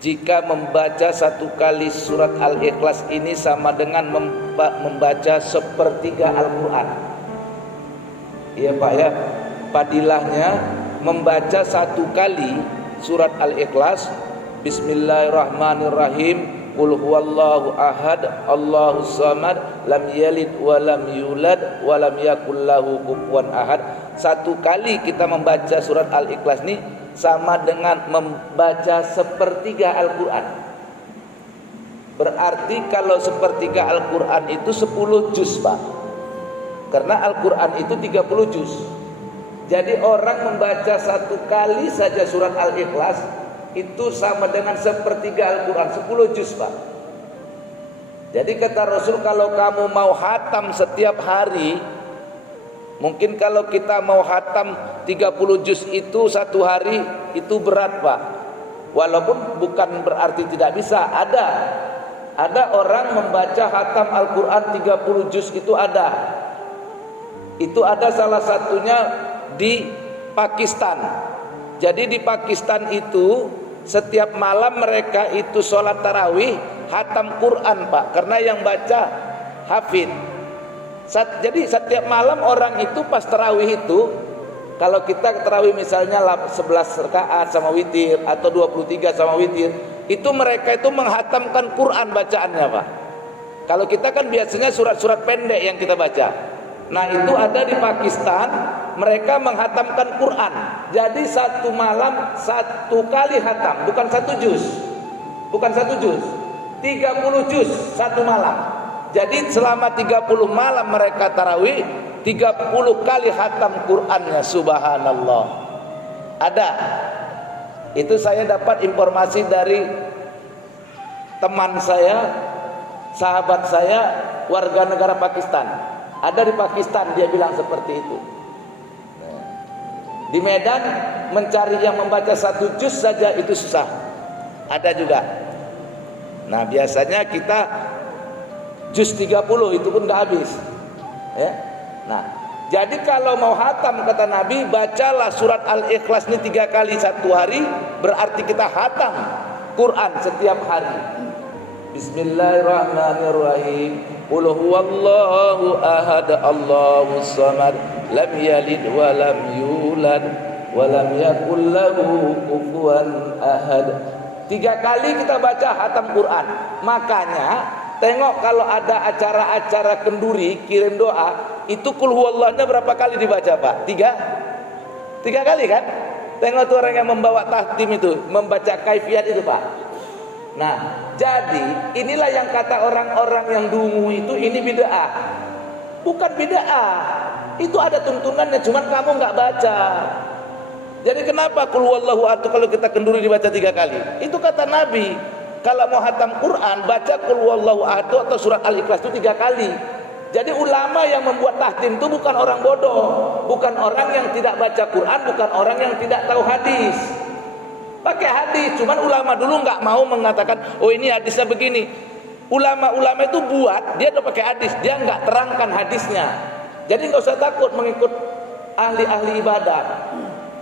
jika membaca satu kali surat Al-Ikhlas ini sama dengan membaca sepertiga Al-Quran. Iya Pak ya, fadilahnya membaca satu kali surat Al-Ikhlas, Bismillahirrahmanirrahim, Qul huwallahu ahad, Allahus samad, lam yalid wa lam yulad wa lam yakul lahu kufuwan ahad. Satu kali kita membaca surat Al-Ikhlas ini sama dengan membaca sepertiga Al-Quran. Berarti kalau sepertiga Al-Quran itu 10 juz Pak. Karena Al-Quran itu 30 juz. Jadi orang membaca satu kali saja surat Al-Ikhlas itu sama dengan sepertiga Al-Quran, 10 juz Pak. Jadi kata Rasul, kalau kamu mau hatam setiap hari, mungkin kalau kita mau hatam 30 juz itu satu hari, itu berat Pak. Walaupun bukan berarti tidak bisa. Ada orang membaca hatam Al-Quran 30 juz itu ada. Itu ada salah satunya di Pakistan. Jadi di Pakistan itu setiap malam mereka itu sholat tarawih hatam Quran Pak. Karena yang baca hafid. Jadi setiap malam orang itu pas tarawih itu, kalau kita tarawih misalnya 11 rakaat sama witir atau 23 sama witir, itu mereka itu menghatamkan Quran bacaannya Pak. Kalau kita kan biasanya surat-surat pendek yang kita baca. Nah itu ada di Pakistan, mereka menghatamkan Quran. Jadi satu malam satu kali hatam, bukan satu juz, 30 juz satu malam. Jadi selama 30 malam mereka tarawih, 30 kali hatam Qur'annya. Subhanallah. Ada. Itu saya dapat informasi dari teman saya, sahabat saya, warga negara Pakistan. Ada di Pakistan, dia bilang seperti itu. Di Medan mencari yang membaca satu juz saja itu susah. Ada juga. Nah biasanya kita juz 30 itu pun gak habis ya. Nah jadi kalau mau hatam kata Nabi, bacalah surat Al-Ikhlas ini 3 kali satu hari, berarti kita hatam Quran setiap hari. Bismillahirrahmanirrahim. Qul huwallahu ahad, Allahus samad, lam yalid wa lam yulad wa lam yakul lahu kufuwan ahad. 3 kali kita baca hatam Quran. Makanya tengok kalau ada acara-acara kenduri kirim doa, itu qul huwallahnya berapa kali dibaca Pak? 3 kali kan? Tengok tuh orang yang membawa tahtim itu, membaca kaifiat itu Pak. Nah, jadi inilah yang kata orang-orang yang dungu itu, ini bid'ah. Bukan bid'ah, itu ada tuntunannya, cuman kamu nggak baca. Jadi kenapa qul huwallahu ahad kalau kita kenduri dibaca 3 kali? Itu kata Nabi. Kalau mau hatam Quran, baca qul huwallahu ahad atau surat Al-Ikhlas itu 3 kali. Jadi ulama yang membuat tahtim itu bukan orang bodoh, bukan orang yang tidak baca Quran, bukan orang yang tidak tahu hadis. Pakai hadis, cuman ulama dulu nggak mau mengatakan, oh ini hadisnya begini. Ulama-ulama itu buat, dia udah pakai hadis, dia nggak terangkan hadisnya. Jadi nggak usah takut mengikut ahli-ahli ibadah.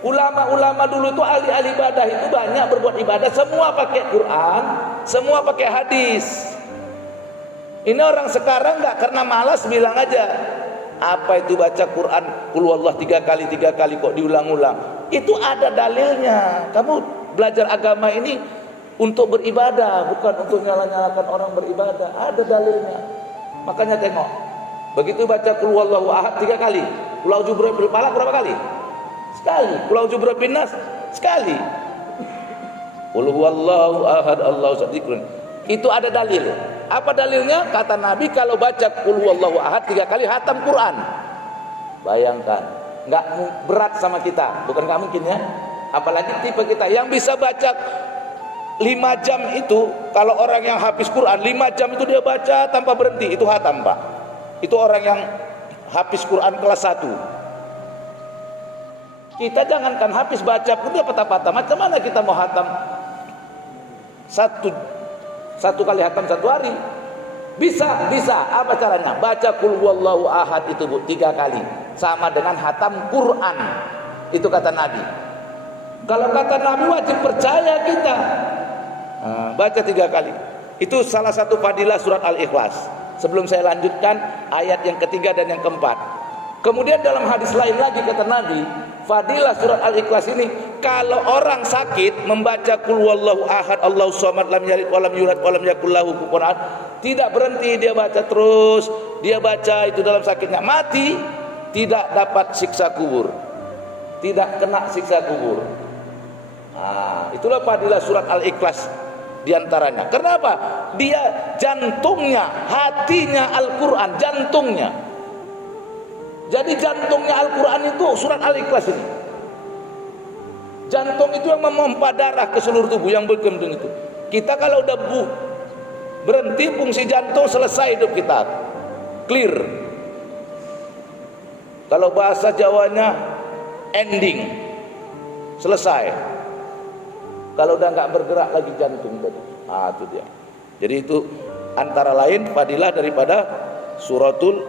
Ulama-ulama dulu itu ahli-ahli ibadah itu banyak berbuat ibadah, semua pakai Quran, semua pakai hadis. Ini orang sekarang nggak karena malas bilang aja, apa itu baca Quran qul huwallah 3 kali kok diulang-ulang. Itu ada dalilnya. Kamu belajar agama ini untuk beribadah, bukan untuk nyala-nyalakan orang beribadah. Ada dalilnya. Makanya tengok, begitu baca qul huwallahu ahad 3 kali, qul a'udzu birabbil falaq berapa kali? Sekali. Qul a'udzu birabbin nas sekali. Qul huwallahu ahad, Allahu samad. Itu ada dalil. Apa dalilnya? Kata Nabi, kalau baca qul huwallahu ahad 3 kali hatam Quran. Bayangkan, nggak berat sama kita, bukan nggak mungkin ya. Apalagi tipe kita yang bisa baca 5 jam itu, kalau orang yang habis Quran 5 jam itu dia baca tanpa berhenti, itu hatam Pak. Itu orang yang habis Quran kelas 1. Kita jangankan habis baca pun dia patah-patah. Macam mana kita mau hatam satu kali hatam satu hari? Bisa. Apa caranya? Baca qul huwallahu ahad itu Bu 3 kali, sama dengan hatam Quran. Itu kata Nabi. Kalau kata Nabi wajib percaya kita. baca 3 kali. Itu salah satu fadilah surat Al-Ikhlas. Sebelum saya lanjutkan ayat yang ketiga dan yang keempat. Kemudian dalam hadis lain lagi kata Nabi, fadilah surat Al-Ikhlas ini, kalau orang sakit membaca qul huwallahu ahad, Allahus samad, lam yalid walam yulad walam yakul lahu kufuwan ahad, tidak berhenti dia baca terus, dia baca itu dalam sakitnya, mati tidak dapat siksa kubur, tidak kena siksa kubur. Nah, itulah fadilah surat Al-Ikhlas diantaranya. Kenapa? Dia jantungnya, hatinya Al-Quran, jantungnya. Jadi jantungnya Al-Quran itu surat Al-Ikhlas ini. Jantung itu yang memompa darah ke seluruh tubuh, yang berkembang itu. Kita kalau udah berhenti fungsi jantung, selesai hidup kita, clear. Kalau bahasa Jawanya ending, selesai. Kalau udah nggak bergerak lagi jantung tadi, itu dia. Jadi itu antara lain fadilah daripada suratul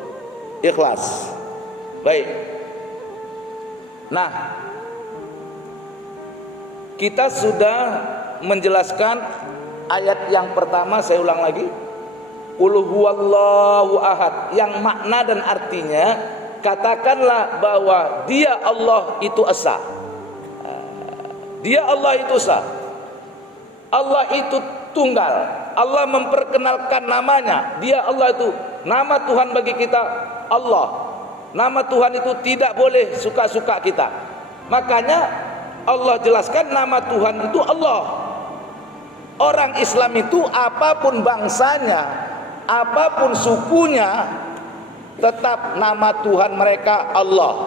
Ikhlas. Baik. Nah, kita sudah menjelaskan ayat yang pertama, saya ulang lagi, qul huwallahu ahad, yang makna dan artinya katakanlah bahwa dia Allah itu esa. Dia Allah itu esa. Allah itu tunggal. Allah memperkenalkan namanya. Dia Allah itu, nama Tuhan bagi kita Allah. Nama Tuhan itu tidak boleh suka-suka kita. Makanya Allah jelaskan nama Tuhan itu Allah. Orang Islam itu apapun bangsanya, apapun sukunya, tetap nama Tuhan mereka Allah.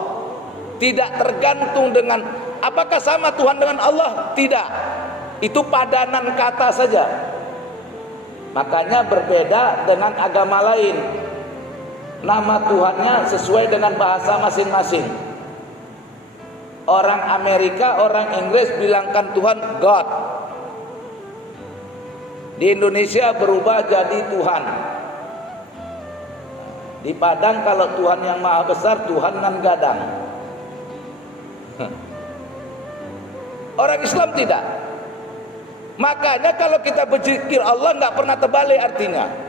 Tidak tergantung dengan apakah sama Tuhan dengan Allah? Tidak. Itu padanan kata saja. Makanya berbeda dengan agama lain. Nama Tuhannya sesuai dengan bahasa masing-masing. Orang Amerika, orang Inggris bilangkan Tuhan God. Di Indonesia berubah jadi Tuhan. Di Padang kalau Tuhan yang maha besar, Tuhan nan gadang. Orang Islam tidak. Makanya kalau kita berzikir Allah nggak pernah terbalik artinya.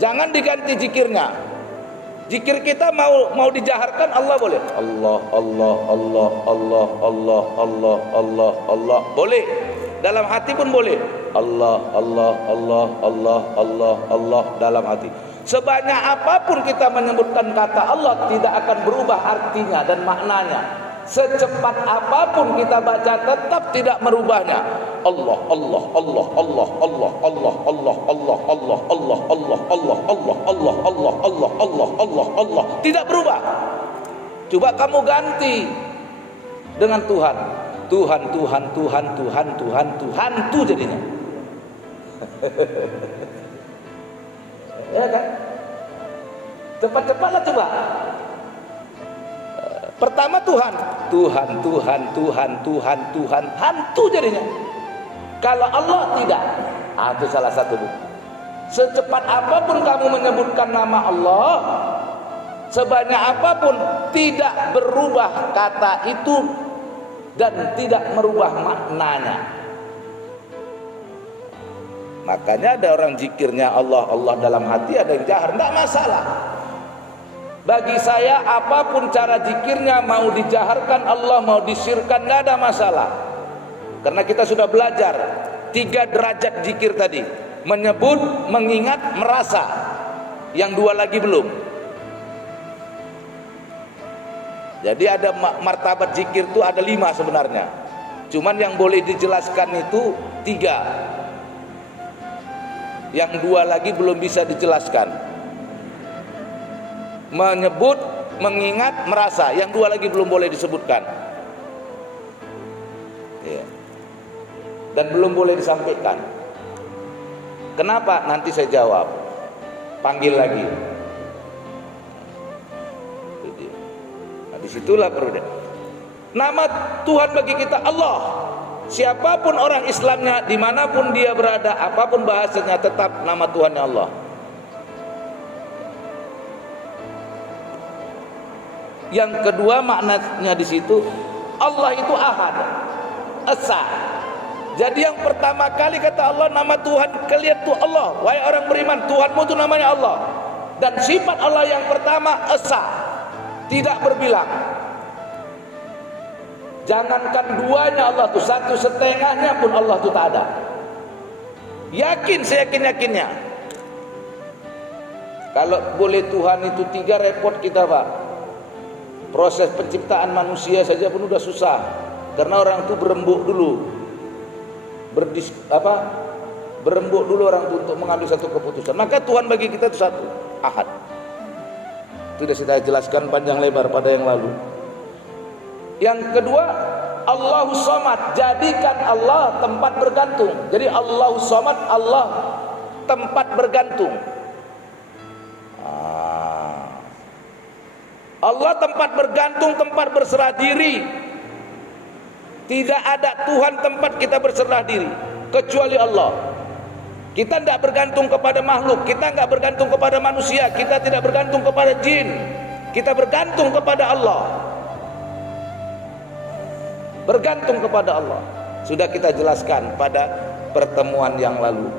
Jangan diganti zikirnya. Zikir kita mau dijaharkan Allah boleh. Allah Allah Allah Allah Allah Allah Allah Allah boleh. Dalam hati pun boleh. Allah Allah Allah Allah Allah Allah dalam hati. Sebanyak apapun kita menyebutkan kata Allah, tidak akan berubah artinya dan maknanya. Secepat apapun kita baca, tetap tidak merubahnya. Allah Allah Allah Allah Allah Allah Allah Allah Allah Allah Allah Allah Allah Allah Allah Allah Allah Allah Allah tidak berubah. Coba kamu ganti dengan Tuhan. Tuhan Tuhan Tuhan Tuhan Tuhan Tuhan itu jadinya. Ya kan? Cepat-cepatlah coba. Pertama Tuhan, Tuhan, Tuhan, Tuhan, Tuhan, Tuhan, hantu jadinya. Kalau Allah tidak, itu salah satu bukti. Secepat apapun kamu menyebutkan nama Allah, sebanyak apapun tidak berubah kata itu dan tidak merubah maknanya. Makanya ada orang zikirnya Allah, Allah dalam hati, ada yang jahar, tidak masalah. Bagi saya apapun cara zikirnya, mau dijaharkan Allah, mau disirkan, tidak ada masalah. Karena kita sudah belajar 3 derajat zikir tadi. Menyebut, mengingat, merasa. Yang 2 lagi belum. Jadi ada martabat zikir itu ada 5 sebenarnya. Cuman yang boleh dijelaskan itu 3. Yang 2 lagi belum bisa dijelaskan. Menyebut, mengingat, merasa. Yang 2 lagi belum boleh disebutkan. Ya. Dan belum boleh disampaikan. Kenapa? Nanti saya jawab. Panggil lagi. Nah, disitulah perlu. Nama Tuhan bagi kita Allah. Siapapun orang Islamnya, dimanapun dia berada, apapun bahasanya, tetap nama Tuhannya Allah. Yang kedua maknanya di situ, Allah itu ahad, esa. Jadi yang pertama kali kata Allah, nama Tuhan kalian itu Allah. Wahai orang beriman, Tuhanmu itu namanya Allah. Dan sifat Allah yang pertama esa, tidak berbilang. Jangankan duanya Allah tuh, satu setengahnya pun Allah tuh tak ada. Yakin, seyakin-yakinnya. Kalau boleh Tuhan itu tiga, repot kita Pak. Proses penciptaan manusia saja pun udah susah. Karena orang itu berembuk dulu. Berembuk dulu orang itu untuk mengambil satu keputusan. Maka Tuhan bagi kita itu satu, Ahad. Itu sudah saya jelaskan panjang lebar pada yang lalu. Yang kedua, Allahus Samad, jadikan Allah tempat bergantung. Jadi Allahus Samad, Allah tempat bergantung. Allah tempat bergantung, tempat berserah diri. Tidak ada Tuhan tempat kita berserah diri kecuali Allah. Kita tidak bergantung kepada makhluk, kita tidak bergantung kepada manusia, kita tidak bergantung kepada jin, kita bergantung kepada Allah. Bergantung kepada Allah. Sudah kita jelaskan pada pertemuan yang lalu.